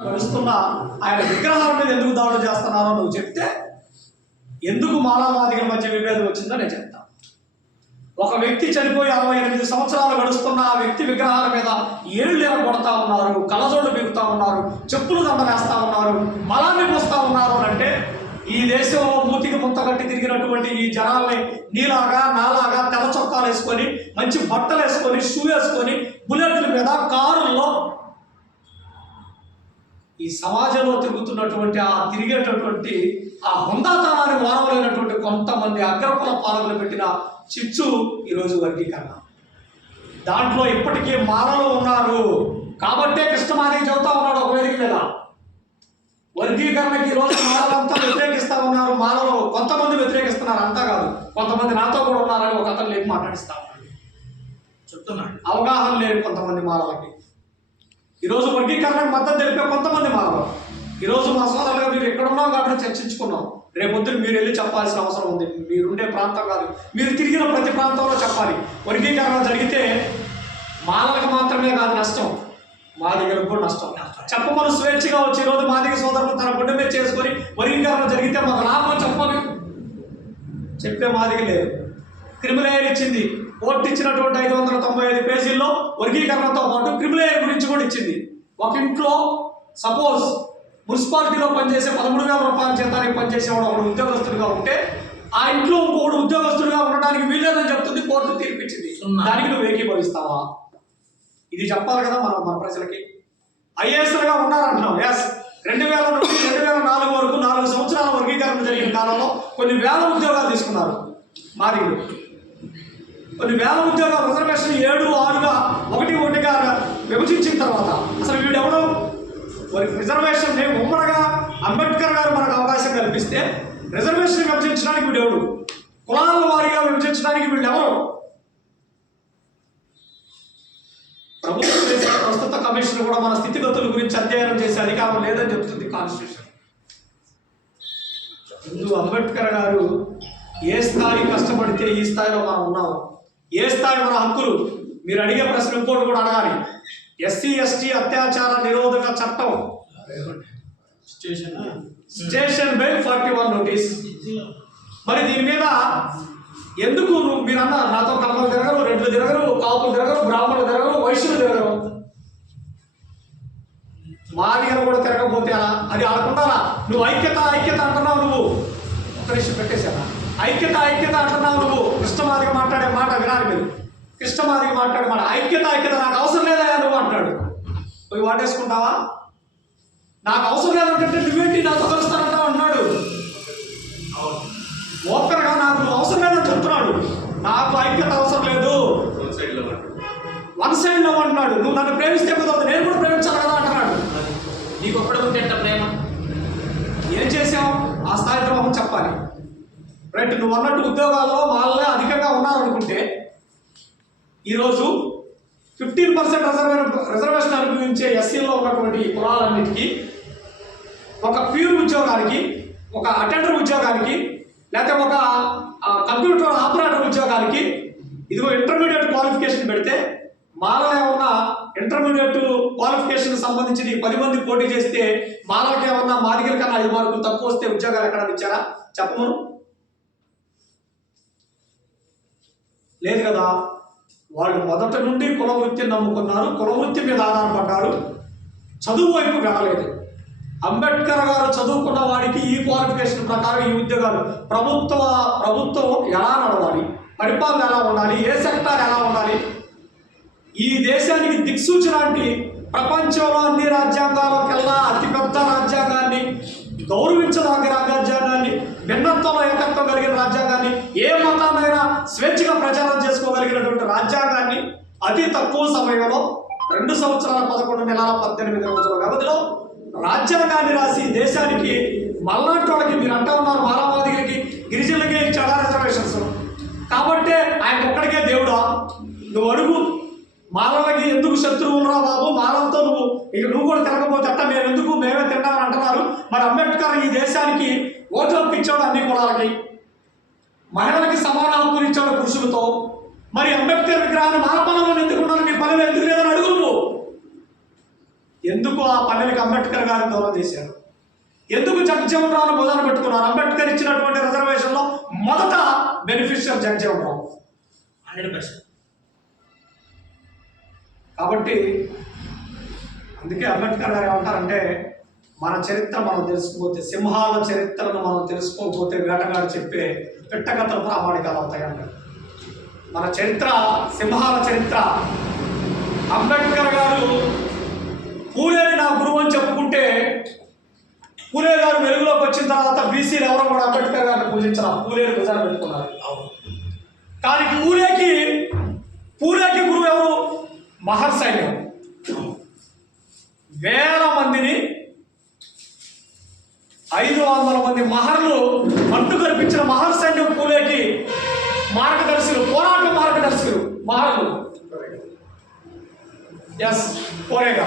నడుస్తున్న ఆయన విగ్రహాల మీద ఎందుకు దాడులు చేస్తున్నారో నువ్వు చెప్తే ఎందుకు మానవవాదిಗಳ మధ్య విభేదం వచ్చిందో నేను చెప్తాను ఒక వ్యక్తి చనిపోయి అరవై ఎనిమిది సంవత్సరాలు గడుస్తున్న ఆ వ్యక్తి విగ్రహాల మీద ఏళ్ళు ఎరగొడతా ఉన్నారు కళ్ళజోళ్ళు బిగుతా ఉన్నారు చెప్పులు దండలేస్తా ఉన్నారు మలాన్ని పోస్తా ఉన్నారు అని అంటే ఈ దేశంలో మూతికి ముంత తిరిగినటువంటి ఈ జనాల్ని నీలాగా నాలాగా తెల్ల చొక్కాలు వేసుకొని మంచి బట్టలు వేసుకొని షూ వేసుకొని బుల్లెట్ల మీద కారుల్లో ఈ సమాజంలో తిరుగుతున్నటువంటి ఆ తిరిగేటటువంటి ఆ హుందాతనాన్ని వారవలేనటువంటి కొంతమంది అగ్రకుల పాలకులు పెట్టిన చిచ్చు ఈరోజు వర్గీకరణ. దాంట్లో ఇప్పటికీ మాలలు ఉన్నారు. కాబట్టే కృష్ణమాదికి చెబుతా ఉన్నాడు ఒక వేదిక మీద. వర్గీకరణకి ఈరోజు మాలలంతా వ్యతిరేకిస్తా ఉన్నారు. మాలలో కొంతమంది వ్యతిరేకిస్తున్నారు. అంతా కాదు. కొంతమంది నాతో కూడా ఉన్నారని ఒక అతను లేపు మాట్లాడిస్తా ఉన్నాడు. చెప్తున్నాడు. అవగాహన లేని కొంతమంది మాలలకి. ఈరోజు వర్గీకరణకు మద్దతు తెలిపే కొంతమంది మానవులు. ఈరోజు మా సోదరులు మీరు ఎక్కడున్నాం కాబట్టి చర్చించుకున్నాం. రేపొద్దున మీరు వెళ్ళి చెప్పాల్సిన అవసరం ఉంది. మీరుండే ప్రాంతం కాదు. మీరు తిరిగిన ప్రతి ప్రాంతంలో చెప్పాలి. వర్గీకరణ జరిగితే మాలలకు మాత్రమే కాదు నష్టం. మాదిగలకు కూడా నష్టం. చెప్పమని స్వేచ్ఛగా వచ్చి ఈరోజు మాదిగ సోదరులు తన గుండె మీద చేసుకొని వర్గీకరణ జరిగితే మాకు లాభం చెప్పని చెప్పే మాదిగ లేదు. క్రిమిలేయర్ ఇచ్చింది. కోర్టు ఇచ్చినటువంటి ఐదు వందల తొంభై ఐదు పేజీల్లో వర్గీకరణతో పాటు క్రిమిలేయర్ గురించి కూడా ఇచ్చింది. ఒక ఇంట్లో సపోజ్ మున్సిపాలిటీలో పనిచేసే పదమూడు వేల రూపాయల జీతానికి పనిచేసేవాడు ఒకడు ఉద్యోగస్తుడిగా ఉంటే ఆ ఇంట్లో ఇంకొకడు ఉద్యోగస్తుడిగా ఉండడానికి వీల్లేదని చెప్తుంది కోర్టు తీర్పిచ్చింది. దానికి నువ్వు ఏకీభవిస్తావా? ఇది చెప్పాలి కదా మనం మన ప్రజలకి. ఐఏఎస్లుగా ఉన్నారంటున్నాం. ఎస్ రెండు వేల నుండి రెండు వేల నాలుగు వరకు నాలుగు సంవత్సరాల వర్గీకరణ జరిగిన కాలంలో కొన్ని వేల ఉద్యోగాలు తీసుకున్నారు. మాదిగులు కొన్ని వేల ఉద్యోగాలు రిజర్వేషన్ ఏడు ఆరుగా ఒకటి ఒకటిగా విభజించిన తర్వాత అసలు వీడెవడో? రిజర్వేషన్ ఉమ్మడిగా అంబేద్కర్ గారు మనకు అవకాశం కల్పిస్తే రిజర్వేషన్ విభజించడానికి వీడెవడు? కులాల వారీగా విభజించడానికి వీళ్ళెవరు ప్రభుత్వం చేసే ప్రస్తుత కమిషన్ కూడా మన స్థితిగతుల గురించి అధ్యయనం చేసే అధికారం లేదని చెప్తుంది కాన్స్టిట్యూషన్ ముందు అంబేద్కర్ గారు ఏ స్థాయి కష్టపడితే ఈ స్థాయిలో మనం ఉన్నాం? ఏ స్థాయి మన హక్కులు? మీరు అడిగే ప్రశ్న ఇంకోటి కూడా అడగాలి. ఎస్సీ ఎస్టీ అత్యాచార నిరోధక చట్టం. Station? Station bail forty one notice. మరి దీని మీద ఎందుకు నువ్వు మీరు అన్న నాతో కమ్మలు తిరగరు రెడ్లు తిరగరు కాపులు తిరగరు బ్రాహ్మణులు తిరగరు వైశ్యులు తిరగరు. మాదిగలు కూడా తిరగకపోతే అలా అది ఆడుకుంటారా నువ్వు ఐక్యత ఐక్యత అంటున్నావు నువ్వు. ఒక నిమిషం పెట్టేశారా ఐక్యత ఐక్యత అంటున్నావు నువ్వు. కృష్ణమాదిగా మాట్లాడే మాట వినాలి మీరు. కృష్ణమాదిగా మాట్లాడే మాట ఐక్యత ఐక్యత నాకు అవసరం లేదా నువ్వు అంటాడు పోయి వాటేసుకుంటావా? నాకు అవసరం లేదంటే నువ్వేంటి నాతో కలుస్తానంటావు అన్నాడు ఓపెన్గా నాకు అవసరం లేదని చెప్తున్నాడు. నాకు ఐక్యత అవసరం లేదు. వన్ సైడ్ లవ్ అంటున్నాడు. నువ్వు నన్ను ప్రేమిస్తే కుదరదు. నేను కూడా ప్రేమించాలి కదా అంటున్నాడు. నీకు ఒక్కడే ఉంటే ప్రేమ? ఏం చేసావు ఆ స్థాయి ద్రోహం చెప్పాలి. రైట్ నువ్వు అన్నట్టు ఉద్యోగాల్లో వాళ్ళే ఉన్నారనుకుంటే ఈరోజు ఫిఫ్టీన్ పర్సెంట్ రిజర్వేషన్ రిజర్వేషన్ అనుభవించే ఎస్సీలో ఉన్నటువంటి కులాలన్నిటికీ ఒక ప్యూర్ ఉద్యోగానికి ఒక అటెండర్ ఉద్యోగానికి లేకపోతే ఒక కంప్యూటర్ ఆపరేటర్ ఉద్యోగానికి ఇదిగో ఇంటర్మీడియట్ క్వాలిఫికేషన్ పెడితే మాలలో ఏమన్నా ఇంటర్మీడియట్ క్వాలిఫికేషన్ సంబంధించి పది మంది పోటీ చేస్తే మాలకి ఏమన్నా మాదిగల కన్నా ఐదు మార్కులు తక్కువ వస్తే ఉద్యోగాలు ఎక్కడ ఇచ్చారా? చెప్పము లేదు కదా. వాళ్ళు మొదట నుండి కులవృత్తిని నమ్ముకున్నారు కులవృత్తి మీద ఆధారపడ్డారు. చదువు వైపు వెళ్ళలేదు. అంబేద్కర్ గారు చదువుకున్న వాడికి ఈ క్వాలిఫికేషన్ ప్రకారం ఈ ఉద్యోగాలు ప్రభుత్వ ప్రభుత్వం ఎలా నడవాలి పరిపాలన ఎలా ఉండాలి ఏ సెక్టార్ ఎలా ఉండాలి? ఈ దేశానికి దిక్సూచి లాంటి ప్రపంచంలో అన్ని రాజ్యాంగాలకెల్లా అతిపెద్ద రాజ్యాంగాన్ని గౌరవించదగ్గ రాజ్యాంగాన్ని భిన్నత్వంలో ఏకత్వం కలిగిన రాజ్యాంగాన్ని ఏ మతాన్నైనా స్వేచ్ఛగా ప్రచారం చేసుకోగలిగినటువంటి రాజ్యాంగాన్ని అతి తక్కువ సమయంలో రెండు సంవత్సరాల పదకొండు నెలల పద్దెనిమిది రోజుల వ్యవధిలో రాజ్యాంగాన్ని రాసి దేశానికి మల్నాటి మీరు అంటా ఉన్నారు మానవాదికి గిరిజనులకే చాలా రిజర్వేషన్స్ కాబట్టే ఆయన ఒక్కడికే దేవుడా? నువ్వు అడుగు. మానవులకి ఎందుకు శత్రువులు రా బాబు? మానవులతో నువ్వు ఇక నువ్వు కూడా తినకపోతే అట్ట మేము ఎందుకు మేమే తింటామని అంటున్నారు. మరి అంబేద్కర్ ఈ దేశానికి ఓట్లు హక్కు ఇచ్చాడు అన్ని కులాలకి. మహిళలకి సమాన హక్కులు మరి అంబేద్కర్ విగ్రహాన్ని మానపనంలో ఎందుకున్నారు నీ పనులు ఎందుకు లేదని అడుగు నువ్వు ఎందుకు ఆ పల్లెలకు అంబేద్కర్ గారిని దూరం చేశారు ఎందుకు జగజ్జీవన్ రావును భుజాన పెట్టుకున్నారు? అంబేద్కర్ ఇచ్చినటువంటి రిజర్వేషన్లో మొదట beneficiary Jagjivan Rao hundred percent. కాబట్టి అందుకే అంబేద్కర్ గారు ఏమంటారంటే మన చరిత్ర మనం తెలుసుకోకపోతే సింహాల చరిత్రను మనం తెలుసుకోకపోతే వేటగాడు చెప్పే పిట్టకథలు ప్రామాణికాలు అవుతాయంటారు మన చరిత్ర సింహాల చరిత్ర. అంబేద్కర్ గారు పూలేని నా గురువు అని చెప్పుకుంటే పూలే గారు వెలుగులోకి వచ్చిన తర్వాత బీసీలు ఎవరో కూడా అంబేద్కర్ గారిని పూజించారు? పూలేని భుజాన పెట్టుకున్నారు. కానీ పూలేకి పూలేకి గురువు ఎవరు? మహర్సైన్యం వేల మందిని ఐదు వందల మంది మహర్లు మట్టు కల్పించిన మహర్ సైన్యం పూలేకి పోరాట మార్గదర్శులు మహర్లు ఎస్ పోరేగా